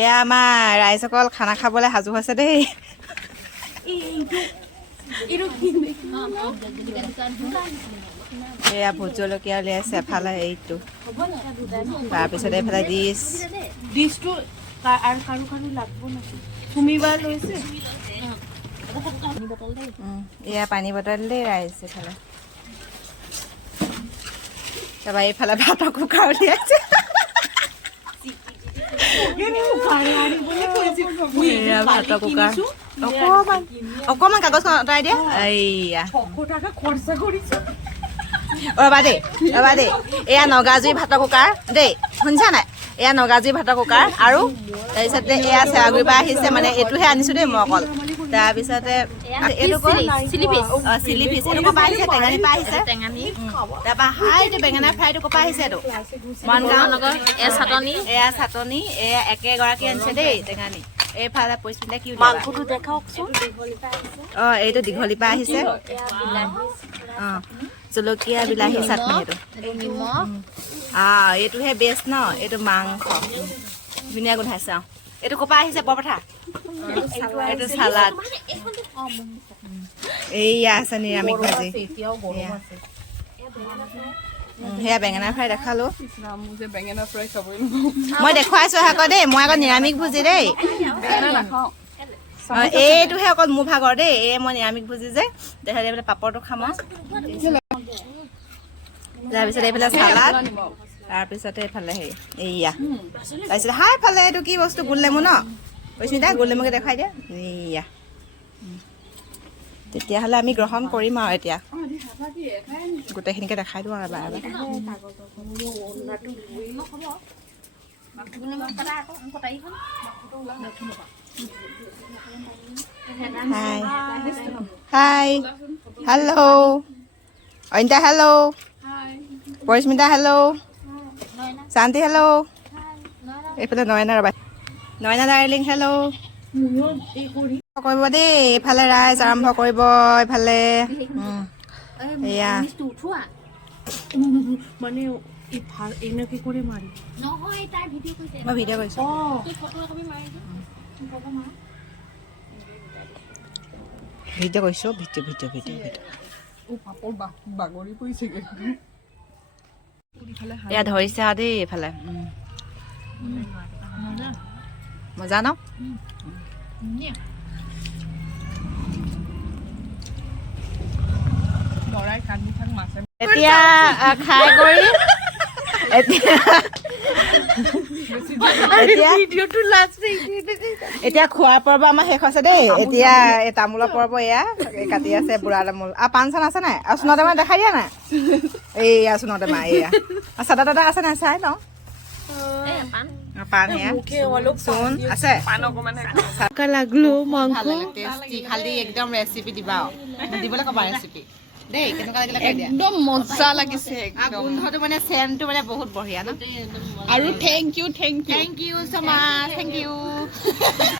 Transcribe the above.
এয়া আমাৰ ৰাইজসকল খানা খাবলৈ সাজু হৈছে দেই। এয়া ভোট জলকীয়া উলিয়াইছে এফালে এইটো, তাৰপিছত এইফালে ডিছটো এয়া পানী বটল দেই ৰাইজ এইফালে। তাৰপৰা এইফালে ভাতৰ কুকাৰ উলিয়াইছে। ভাতৰ কুকাৰ অকমান কাগজখন আঁতৰাই দিয়া। এইয়া ৰবা দেই এয়া নগাজুৰি ভাতৰ কুকাৰ দেই, শুনিছা নাই? এয়া নগাজুৰি ভাতৰ কুকাৰ আৰু তাৰপিছতে এয়া চেৱাগুৰিৰ পৰা আহিছে, মানে এইটোহে আনিছো দেই মই অকল। তাৰপিছতে এইটো চিলি ফিচ এইটো ক'ৰ পৰা আহিছে? টেঙানী পৰা আহিছে। তাৰপৰা এইটো বেঙেনা ফ্ৰাইটো ক'ৰ পৰা আহিছে? এইটো মনগাঁও। এয়া চাটনি এয়া একেগৰাকী আনিছে দেই টেঙানী। এইফালে পৰিস্মিতা কি মাংসটো দেখাওকচোন। এইটো দীঘলীৰ পৰা আহিছে। জলকীয়া বিলাহী চাটনি এইটো। এইটোহে বেষ্ট ন, এইটো মাংস ধুনীয়া গোন্ধাইছে। এইটো ক'ৰ পৰা আহিছে? বৰপথাৰ। এইটো চালাড। এইয়া আছে নিৰামিষ ভাজি। সেয়া বেঙেনা ফ্ৰাই দেখালো। মই দেখুৱাইছো আকৌ দেই, মই আকৌ নিৰামিষ ভোজি দেই। এইটোহে অকল মোৰ ভাগৰ দেই, এই মই নিৰামিষ ভোজি যে। তেখেতে এইফালে পাপৰটো খাম। তাৰপিছত এইফালে চালাড, তাৰপিছতে এইফালে এইয়া তাৰপিছত এইফালে এইটো কি বস্তু? গোল নেমু ন? পৰিস্মিতা গোল নেমুকে দেখুৱাই দিয়া। এইয়া তেতিয়াহ'লে আমি গ্ৰহণ কৰিম আৰু এতিয়া গোটেইখিনিকে দেখাই দিওঁ আৰু এবাৰ hi hello' Anita hello' Parismita hello' শান্তি হেল্ল' এইফালে নয়না ৰবা নয়না ডাৰ্লিং হেল্ল' কৰিব দেই। এইফালে ৰাইজ আৰম্ভ কৰিব। এইফালে এয়া মই ভিডিঅ' কৰিছোঁ। এয়া ধৰিছে আৰু দেই এইফালে মজা ন? এতিয়া খাই কৰি এতিয়া খোৱাৰ পৰ্ব আমাৰ শেষ হৈছে দেই। এতিয়া এই তামোলৰ পৰ্ব এয়া কাটি আছে বুঢ়া তামোল। আৰু পাণ চান আছে নাই? আৰু চুনৰ টেমা দেখাই দিয়া নাই? এইয়া চুনৰ টেমা এয়া চাদা তাদা আছে নাই? চাই লওঁ। পাণ সেয়া চূণ আছে। খালি একদম ৰেচিপি দিবা দিবলৈ ক'বা ৰেচিপি দেই। কেনেকুৱা লাগিলে একদম মজা লাগিছে। গোন্ধটো মানে চেণ্টটো মানে বহুত বঢ়িয়া ন। আৰু thank you so' much. Thank U.